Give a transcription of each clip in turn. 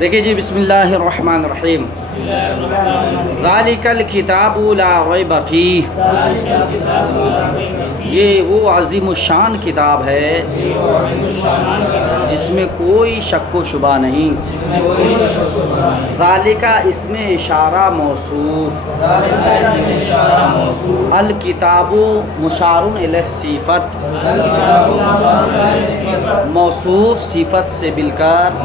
دیکھیے جی، بسم اللہ الرحمن الرحیم۔ ذالک الکتاب لا ریب فیہ، یہ وہ عظیم الشان کتاب ہے جس میں کوئی شک و شبہ نہیں۔ ذالک اس میں اشارہ موصوف، الکتاب مشار الیہ صفت، موصوف صفت سے مل کر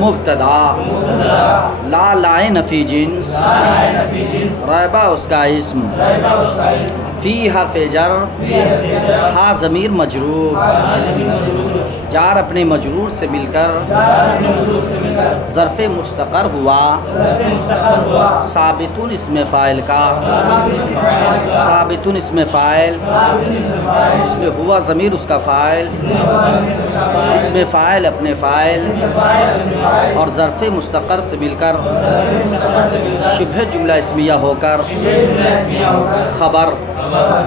مبتدا، لا لائے نفی جنس، ریبہ اس کا اسم، فی حرف جر، ہا ضمیر مجرور، جار اپنے مجرور سے مل کر ظرف مستقر ہوا، ثابتون اسم فاعل کا، ثابتون اسم فاعل، اس میں ہوا ضمیر اس کا فاعل، اسم فاعل اپنے فاعل اور ظرف مستقر سے مل کر شبہ جملہ اسمیہ ہو کر خبر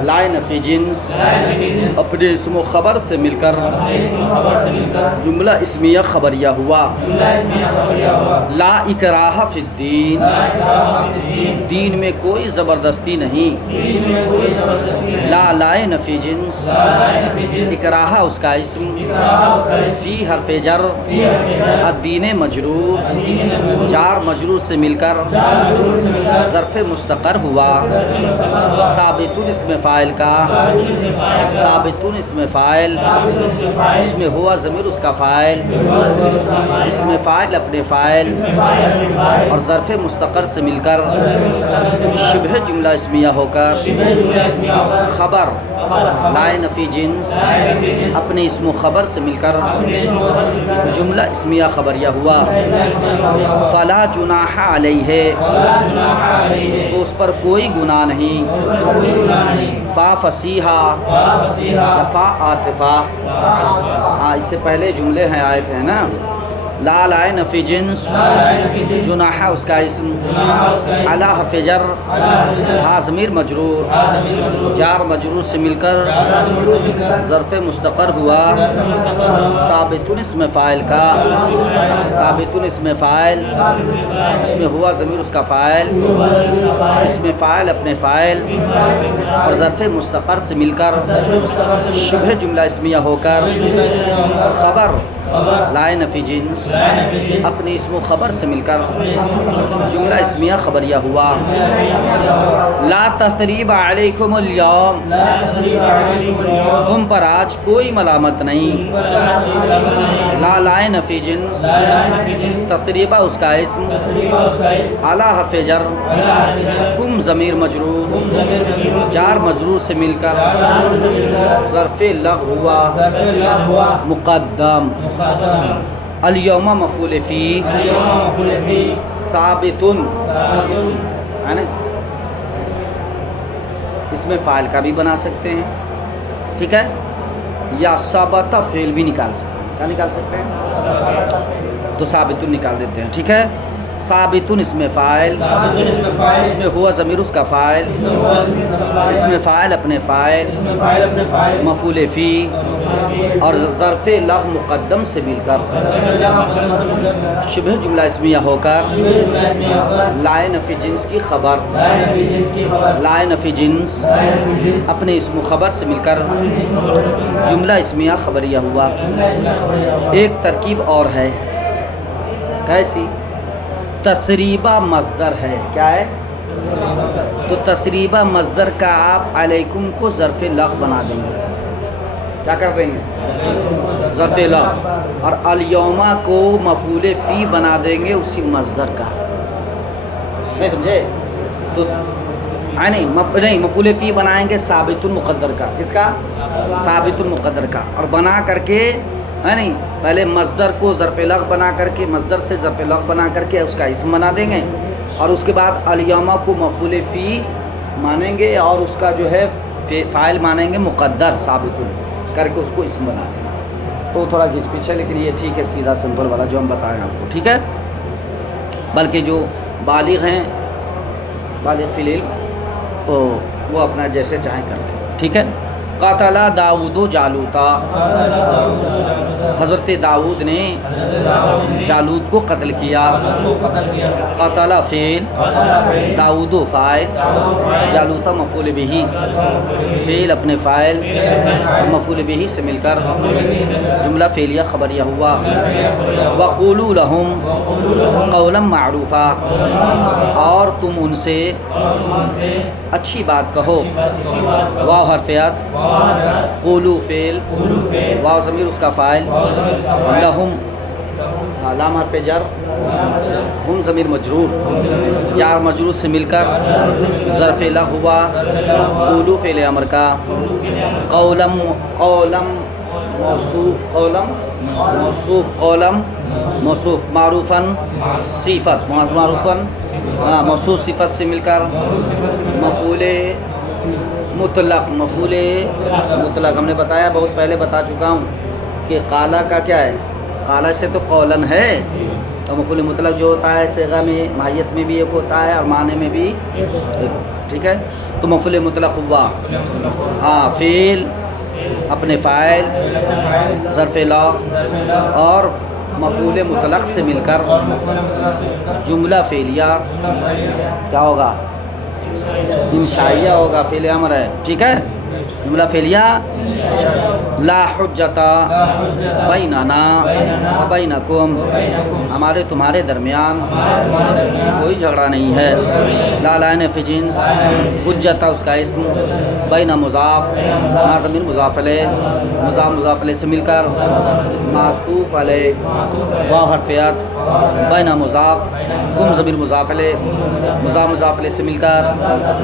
لائے نفی جنس اپنے اسم و خبر سے مل کر جملہ اسمیہ خبریہ ہوا۔ لا اکراہ فی الدین، دین میں کوئی زبردستی نہیں۔ لا لائے نفی جنس، اکراہ اس کا اسم، فی حرف جر، الدین مجرور، جار مجرور سے مل کر ظرف مستقر ہوا، ثابتون اسم فاعل کا، ثابتون اسم فاعل، اس میں ہوا ضمیر اس کا فاعل، اسم فاعل اپنے فاعل اور ظرف مستقر سے مل کر شبہ جملہ اسمیہ ہو کر خبر لائے نفی جنس اپنے اسم و خبر سے مل کر جملہ اسمیہ خبریہ ہوا۔ فلا جناح علیہ، تو اس پر کوئی گناہ نہیں۔ فا فصیحہ، فا عاطفہ، ہاں اس سے پہلے جملے ہیں، آیت ہیں نا۔ لا لائے نفی جنس، جناح اس کا اسم، علی حرف جر، ہا ضمیر مجرور، جار مجرور سے مل کر ظرف مستقر ہوا، ثابتون اسم فاعل کا، ثابتون اسم فاعل، اس میں ہوا ضمیر اس کا فاعل، اسم فاعل اپنے فاعل اور ظرف مستقر سے مل کر شبہ جملہ اسمیہ ہو کر خبر لائے نفی جنس اپنے اسم و خبر سے مل کر جملہ اسمیہ خبریہ ہوا۔ لا تثریب علیکم اليوم، تم پر آج کوئی ملامت نہیں۔ لا لائے نفی جنس، تثریبہ اس کا اسم، اعلی حرف جر، تم ضمیر مجرور، جار مجرور سے مل کر ظرف لغو ہوا مقدم، الیوم مفعول فی، ثابتن ہے نا، اس میں فاعل کا بھی بنا سکتے ہیں، ٹھیک ہے، یا ثبت فعل بھی نکال سکتے ہیں۔ کیا نکال سکتے ہیں؟ تو ثابتن نکال دیتے ہیں، ٹھیک ہے۔ ثابتن اسم فاعل، اس میں ہوا ضمیر اس کا فاعل، اسم فاعل اپنے فاعل، مفعول فی اور ظرف لغو مقدم سے مل کر شبہ جملہ اسمیہ ہو کر لائے نفی جنس کی خبر، لائے نفی جنس اپنے اسم و خبر سے مل کر جملہ اسمیہ خبریہ ہوا۔ ایک ترکیب اور ہے، کیسی؟ تسریبہ مصدر ہے، کیا ہے؟ تو تسریبہ مصدر کا آپ علیکم کو ظرف لغو بنا دیں گے، کیا کر دیں گے؟ ظرف لغو، اور الیوما کو مفعول فی بنا دیں گے اسی مصدر کا، نہیں سمجھے؟ تو نہیں، مفعول فی بنائیں گے ثابت المقدر کا، کس کا؟ ثابت المقدر کا، اور بنا کر کے ہے نہیں، پہلے مصدر کو ظرف لغو بنا کر کے، مصدر سے ظرف لغو بنا کر کے اس کا اسم بنا دیں گے، اور اس کے بعد الیوما کو مفعول فی مانیں گے اور اس کا جو ہے فاعل مانیں گے مقدر ثابت کر کے اس کو اسم بنا دیں گے۔ تو تھوڑا گھچ پیچھے، لیکن یہ ٹھیک ہے، سیدھا سمپل والا جو ہم بتائیں آپ کو، ٹھیک ہے۔ بلکہ جو بالغ ہیں، بالغ فی العلم، تو وہ اپنا جیسے چاہیں کر لیں، ٹھیک ہے۔ قاتل داؤد و جالوتا، حضرت داؤد نے جالوت کو قتل کیا۔ قاتل فعل، داؤد فاعل، جالوتا مفعول بہ، فعل اپنے فاعل مفعول بہ سے مل کر جملہ فعلیہ خبریہ ہوا۔ وقولوا لهم قولا معروفا، اور تم ان سے اچھی بات کہو۔ واو حرف عطف، قولوا فعل، واو ضمیر اس کا فاعل، لہم لام حرف جر، ہم ضمیر مجرور، جار مجرور سے مل کر ظرف لا ہوا۔ قولوا فعل امر کا، قولم موصوف، قولم موصوف، قولم موصوف، معروفاً صفت، معروفاً موصوف صفت سے مل کر مفعول مطلق، مفعول مطلق ہم نے بتایا، بہت پہلے بتا چکا ہوں کہ قالا کا کیا ہے، قالا سے تو قولن ہے، اور مفعول مطلق جو ہوتا ہے صیغہ میں ماہیت میں بھی ایک ہوتا ہے اور معنی میں بھی ایک، ٹھیک ہے، تو مفعول مطلق ہوا۔ ہاں فعل اپنے فاعل ظرف لا اور مفعول مطلق سے مل کر جملہ فعلیہ کیا ہوگا، انشائیہ ہوگا، فعل امر ہے، ٹھیک ہے، جملہ فعلیہ۔ لا حجت بیننا و بینکم، ہمارے تمہارے درمیان کوئی جھگڑا نہیں ہے۔ لا لائن فی جنس، حجت اس کا اسم، بین مضاف، ما ضمیر مضاف الیہ، مضاف مضاف الیہ سے مل کر معطوف علیہ، واو حرف عطف، بین مضاف، کم ضمیر مضاف الیہ، مضاف مضاف الیہ سے مل کر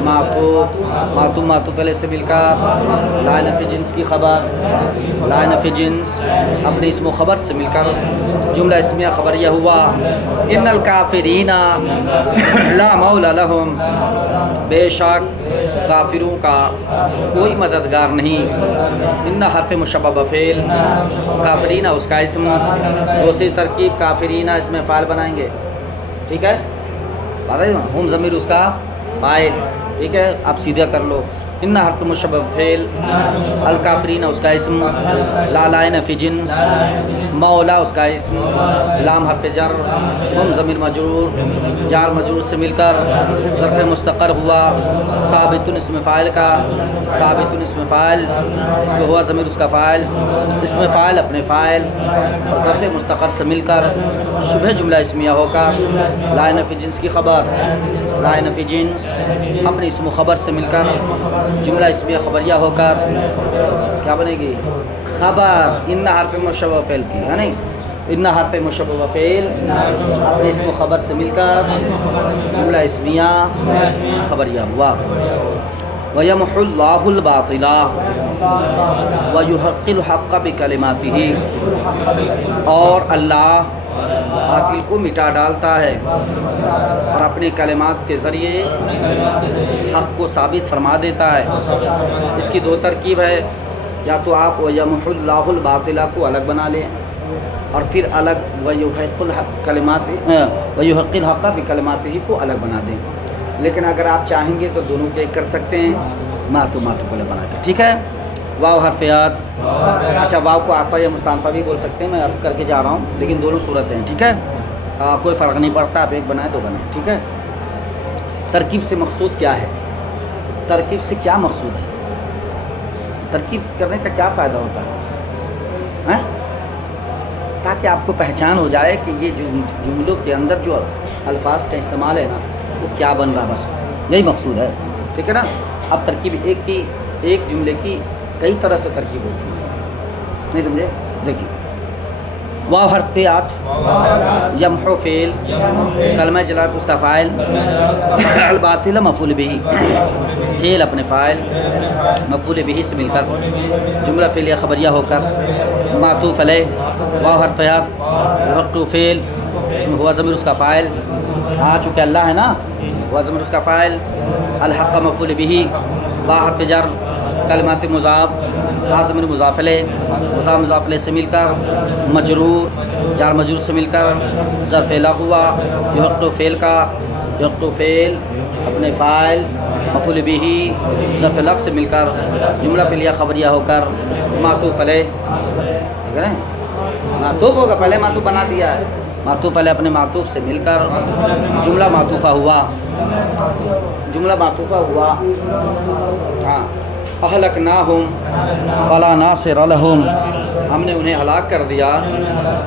معطوف، معطوف معطوف علیہ سے مل کر لائن فی جنس کی خبر، لائن فی جنس اپنے اسم و خبر سے مل کر جملہ اسمیہ خبریہ ہوا۔ ان الکافرین لا مولا لہم، بے شک کافروں کا کوئی مددگار نہیں۔ ان حرف مشبہ بفعل، کافرین اس کا اسم، دوسری ترکیب کافرین اس میں فاعل بنائیں گے، ٹھیک ہے، ہم ضمیر اس کا فاعل، ٹھیک ہے، آپ سیدھا کر لو۔ ان حرف مشبہ فعل، الکافرین اس کا اسم، لا لائن فی جنس، مولا اس کا اسم، لام حرف جر، ہم ضمیر مجرور، جار مجرور سے مل کر ظرف مستقر ہوا۔ ثابت اسم فاعل کا، ثابت اسم فاعل، اس میں ہوا ضمیر اس کا فاعل، اسم فاعل اپنے فاعل اور ظرف مستقر سے مل کر شبہ جملہ اسمیہ ہو کر لائن فی جنس کی خبر، لائن فی جنس اپنے اسم و خبر سے مل کر جملہ اسمیہ خبریہ ہو کر کیا بنے گی، خبر۔ ان حرف مشبہ فعل کی ہے نہیں، ان حرف مشبہ فعل اپنے اسم و خبر سے مل کر جملہ اسمیہ خبریہ ہوا۔ وَيَمْحُ اللَّهُ الْبَاطِلَ وَيُحِقُّ الْحَقَّ بِكَلِمَاتِهِ، اور اللہ باطل کو مٹا ڈالتا ہے اور اپنے کلمات کے ذریعے حق کو ثابت فرما دیتا ہے۔ اس کی دو ترکیب ہے، یا تو آپ وَيَمْحُ اللَّهُ الْبَاطِلَ کو الگ بنا لیں اور پھر الگ وَيُحِقُّ الْحَقَّ بِكَلِمَاتِهِ کو الگ بنا دیں، لیکن اگر آپ چاہیں گے تو دونوں کے ایک کر سکتے ہیں، ماتو کو الگ بنا کے، ٹھیک ہے۔ واو حرفیات، اچھا واو کو عاطفہ یا مستعنفہ بھی بول سکتے ہیں، میں عرض کر کے جا رہا ہوں، لیکن دونوں صورتیں ہیں، ٹھیک ہے، کوئی فرق نہیں پڑتا، آپ ایک بنائیں تو بنائیں، ٹھیک ہے۔ ترکیب سے مقصود کیا ہے، ترکیب سے کیا مقصود ہے، ترکیب کرنے کا کیا فائدہ ہوتا ہے، تاکہ آپ کو پہچان ہو جائے کہ یہ جملوں کے اندر جو الفاظ کا استعمال ہے نا وہ کیا بن رہا، بس یہی مقصود ہے، ٹھیک ہے نا۔ اب ترکیب ایک جملے کی کئی طرح سے ترکیب ہوتی ہے، نہیں سمجھے، دیکھیے واو حرف عطف، یمحو فعل، کلمہ جلالت اس کا فاعل، الباطل مفعول بہ، فعل اپنے فاعل مفعول بہ سے مل کر جملہ فعلیہ خبریہ ہو کر معطوف علیہ، واو حرف عطف، یحق فعل، اس میں ہوا ضمیر اس کا فاعل، چونکہ اللہ ہے نا، ہوا ضمیر اس کا فاعل، الحق مفعول بہ، با حرف جر، کلمات مضاف، ضمیر مضاف الیہ، مضاف الیہ سے مل کر مجرور، جار مجرور سے مل کر ظرف لا ہوا، یحق فعل کا، یحق فعل اپنے فاعل مفعول بھی ظرف لفظ سے مل کر جملہ فعلیہ خبریہ ہو کر معطوف علیہ، ٹھیک ہے نا، معطوف ہوگا، پہلے معطوف بنا دیا ہے، معطوف علیہ اپنے معطوف سے مل کر جملہ معطوفہ ہوا، جملہ معطوفہ ہوا۔ ہاں، اہلکناہم فلا ناصر لہم، ہم نے انہیں ہلاک کر دیا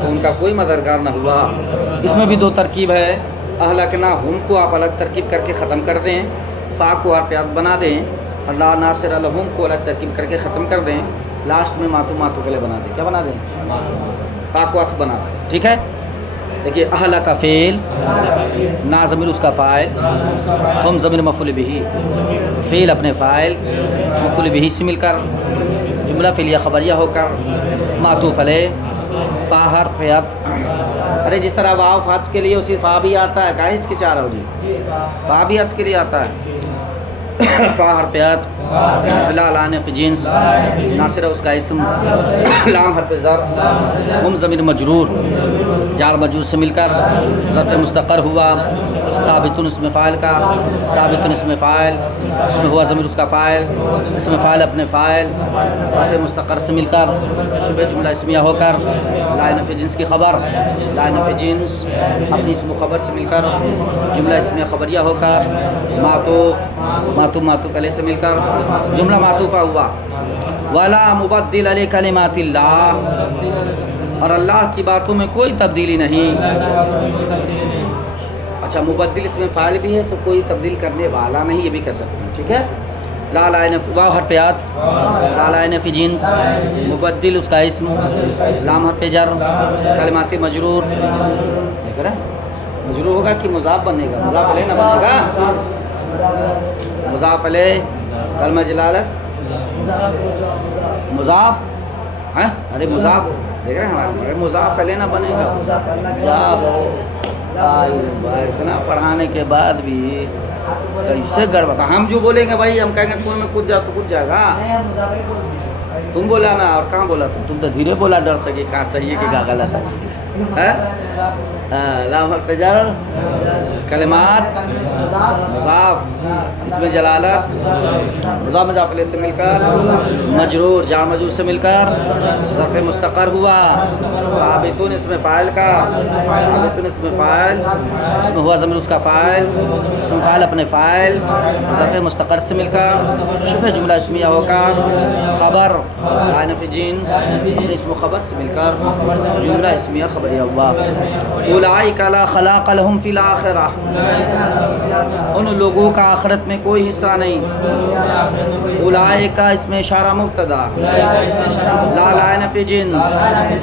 تو ان کا کوئی مددگار نہ ہوا۔ اس میں بھی دو ترکیب ہے، اہلکناہم کو آپ الگ ترکیب کر کے ختم کر دیں، فا کو حرف عطف بنا دیں، اللہ ناصر لہم کو الگ ترکیب کر کے ختم کر دیں، لاسٹ میں معطوف علیہ بنا دیں، کیا بنا دیں؟ فا کو عطف بنا دیں، ٹھیک ہے۔ دیکھیے اہلا کا فعل، نا ضمیر اس کا فاعل، ہم ضمیر مفعول بھی، فعل اپنے فاعل مفعول بھی سے مل کر جملہ فعلیہ خبریہ ہو کر معطوف علیہ، فا حرف عطف، ارے جس طرح واو فاتح کے لیے اسی فا بھی آتا ہے، کاہج کی چاہ رہا ہو جی، فا بھی عطف کے لیے آتا ہے، فا حرف عطف، لا لام فی جنس، ناصرہ اس کا اسم، لام حرف زر، ہم ضمیر مجرور جار مجرور سے مل کر ظرف مستقر ہوا، ثابت اسم فاعل کا، ثابت اسم فاعل، اس میں ہوا ضمیر اس کا فاعل، اسم فاعل اپنے فاعل، ظرف مستقر سے مل کر شبہ جملہ اسمیہ ہو کر لا نفی جنس کی خبر، لا نفی جنس اپنی اسم و خبر سے مل کر جملہ اسمیہ خبریہ ہو کر معطوف علیہ سے مل کر جملہ معطوفہ ہوا، وَلَا مُبَدِّلَ لِكَلِمَاتِ اللَّهِ، اور اللہ کی باتوں میں کوئی تبدیلی نہیں۔ اچھا، مبدل اس میں فاعل بھی ہے تو کوئی تبدیل کرنے والا نہیں، یہ بھی کہہ سکتے ہیں، ٹھیک ہے۔ لا واو حرف عطف، لا نفی جنس، مبدل اس کا اسم، لام حرف جر، کلمات مجرور، دیکھ رہے ہیں مجرور ہوگا کہ مضاف بنے گا، مضاف علیہ نہ بنے گا، مضاف علیہ کلمہ جلالت مضاف، ارے مضاف دیکھ رہے ہیں ہمارے مضاف علیہ نہ بنے گا، اتنا پڑھانے کے بعد بھی کیسے گڑبڑ، ہم جو بولیں گے بھائی، ہم کہیں گے کنویں میں کود جاؤ تو کود جائے گا، تم بولا نا، اور کہاں بولا تم تو دھیرے بولا، ڈر سکے کہاں صحیح ہے کہ کہاں غلط ہے، لام حرف جر، کلمات مضاف، اس میں جلالت مضاف مضاف علیہ سے مل کر مجرور جار مجرور سے مل کر ظرف مستقر ہوا، ثابتون اس میں فاعل کا، ثابتون اس میں فاعل، اس میں ہوا ضمیر اس کا فاعل، اسم فاعل اپنے فاعل، ظرف مستقر سے مل کر شبہ جملہ اسمیہ ہو کر خبر لا نفی جنس اپنے اسم و خبر سے مل کر جملہ اسمیہ خبریہ ہوا۔ اولئک لا خلاق لهم فی الآخرہ، ان لوگوں کا آخرت میں کوئی حصہ نہیں، اولئک اس میں اشارہ مبتدا، لا نفی جنس،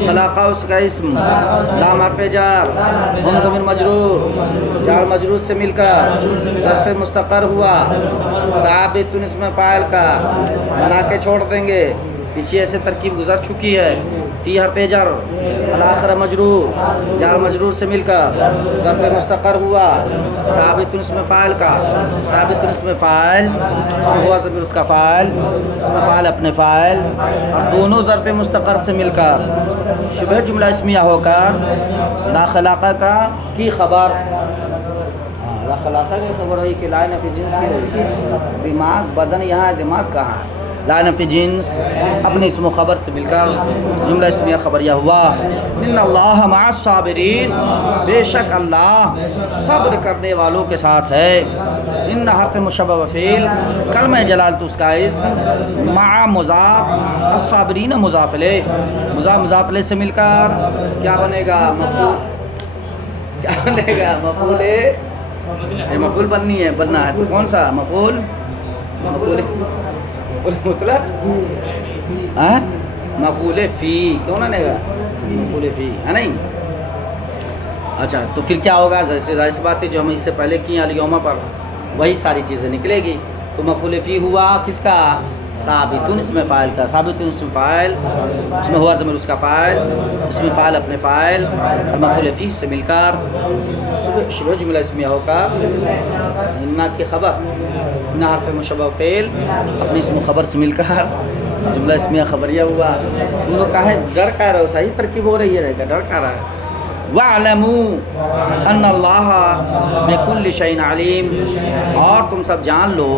خلاقہ اس کا اسم، لام حرف جر، ہم ضمیر مجرور جار مجرور سے مل کر ظرف مستقر ہوا، ثابت اس میں فاعل کا بنا کے چھوڑ دیں گے، پیچھے ایسے ترکیب گزر چکی ہے، فی حرف جر، الآخرہ مجرور جار مجرور سے مل کر ظرف مستقر ہوا، ثابت اس میں فاعل کا، ثابت اس میں فاعل، اس میں ہوا ضمیر اس کا فاعل، اس میں فاعل اپنے فاعل، اور دونوں ظرف مستقر سے مل کر شبہ جملہ اسمیہ ہو کر لا خلاقہ کا کی خبر، لا خلاقہ کی خبر ہوئی کہ لا نفی جنس کی ہوئی، دماغ بدن یہاں ہے، دماغ کہاں ہے، لا نفی جنس اپنے اسم و خبر سے مل کر جملہ اسمیہ خبریہ ہوا، ان اللہ مع الصابرین، بے شک اللہ صبر کرنے والوں کے ساتھ ہے، ان حرف مشبہ و فعل، کلمہ جلالت اس کا اسم، مع مضاف، الصابرین مضاف علیہ، مضاف علیہ سے مل کر کیا بنے گا، مفعول، کیا بنے گا، مفعول، یہ مفعول بننا ہے تو کون سا مفعول، مفعول مطلق، مفعول فی، کیوں نہ لے گا مفعول فی ہے نہیں۔ اچھا تو پھر کیا ہوگا، جیسے ظاہر سی بات ہے جو ہم اس سے پہلے کی ہیں الیوم پر وہی ساری چیزیں نکلے گی، تو مفعول فی ہوا کس کا، ثابتون اس میں فاعل کا، ثابتون اس میں فاعل، اس میں ہوا ضمیر اس کا فاعل، اس میں فاعل اپنے فاعل، اور مفعول فی سے مل کر شبہ جملہ اسمیہ ہو کر ان کی خبر، ان حرف مشبہ فعل اپنے اسم و خبر سے مل کر جملہ اسمیہ خبریہ ہوا۔ تم لوگ کہا ہے ڈر کہہ رہے ہو، صحیح ترکیب ہو رہی ہے، ڈر کہہ رہا ہے، وَاعْلَمُوا أَنَّ اللَّهَ بِكُلِّ شَيْءٍ عَلِيمٌ، اور تم سب جان لو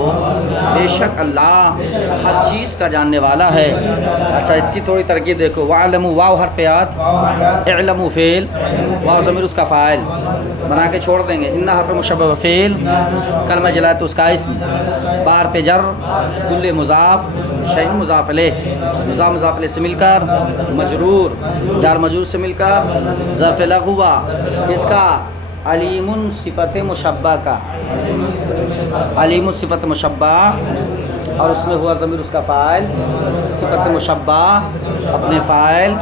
بے شک اللہ ہر چیز کا جاننے والا ہے۔ اچھا اس کی تھوڑی ترکیب دیکھو، وَاعْلَمُوا واو حرف عطف، اعلموا فعل، واو ضمیر اس کا فاعل بنا کے چھوڑ دیں گے، ان حرف مشبہ فعل، کلمہ جلالت اس کا اسم، بار پہ جر، کل مضاف، شیء مضاف الیہ، مضاف الیہ سے مل کر مجرور، جار مجرور سے مل کر ظرف لغو، کس کا؟ علیم صفت مشبہ کا، علیم صفت مشبہ، اور اس میں ہوا ضمیر اس کا فاعل، صفت مشبہ اپنے فاعل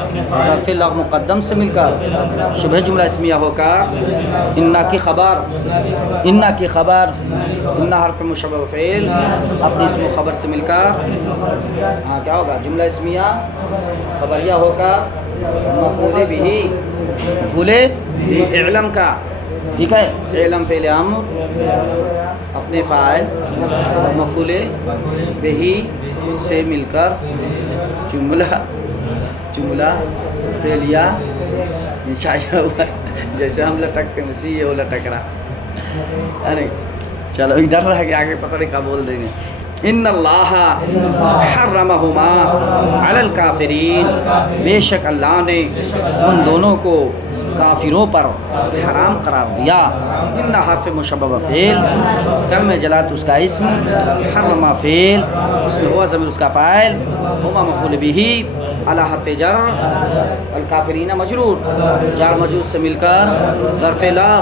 ظرف لغو مقدم سے مل کر شبہ جملہ اسمیہ ہو کر انا کی خبر، انا کی خبر، انا حرف مشبہ فعل اپنے اسم و خبر سے مل کر ہاں کیا ہوگا؟ جملہ اسمیہ خبریہ ہو کر مفعول بہ، مفعول بہ اعلم کا، ٹھیک ہے، اعلم فعل امر اپنے فاعل مفعول بہ سے مل کر جملہ فعلیہ انشائیہ ہوا، جیسے ہم لٹکتے ہیں اسی یہ لٹک رہا، ارے چلو ڈر رہا ہے کہ آگے پتہ نہیں کیا بول دیں گے۔ ان اللہ حرمہما علی الکافرین، بے شک اللہ نے ان دونوں کو کافروں پر حرام قرار دیا۔ ان حرف مشبہ فعل، کلمہ جلالت اس کا اسم، حرم فعل، اس میں ہوا ضمیر اس کا فاعل، ہما مفعول بہ، علی حرف جر، الکافرین مجرور، جار مجرور سے مل کر ظرف لغو،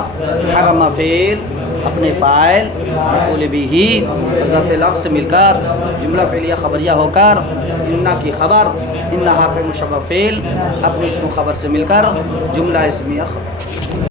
حرم فعل اپنے فاعل مفعول بہ ظرف لغو سے مل کر جملہ فعلیہ خبریہ ہو کر انا کی خبر، ان حرف مشبہ فعل اپنے اسم و خبر سے مل کر جملہ اسمیہ خبر۔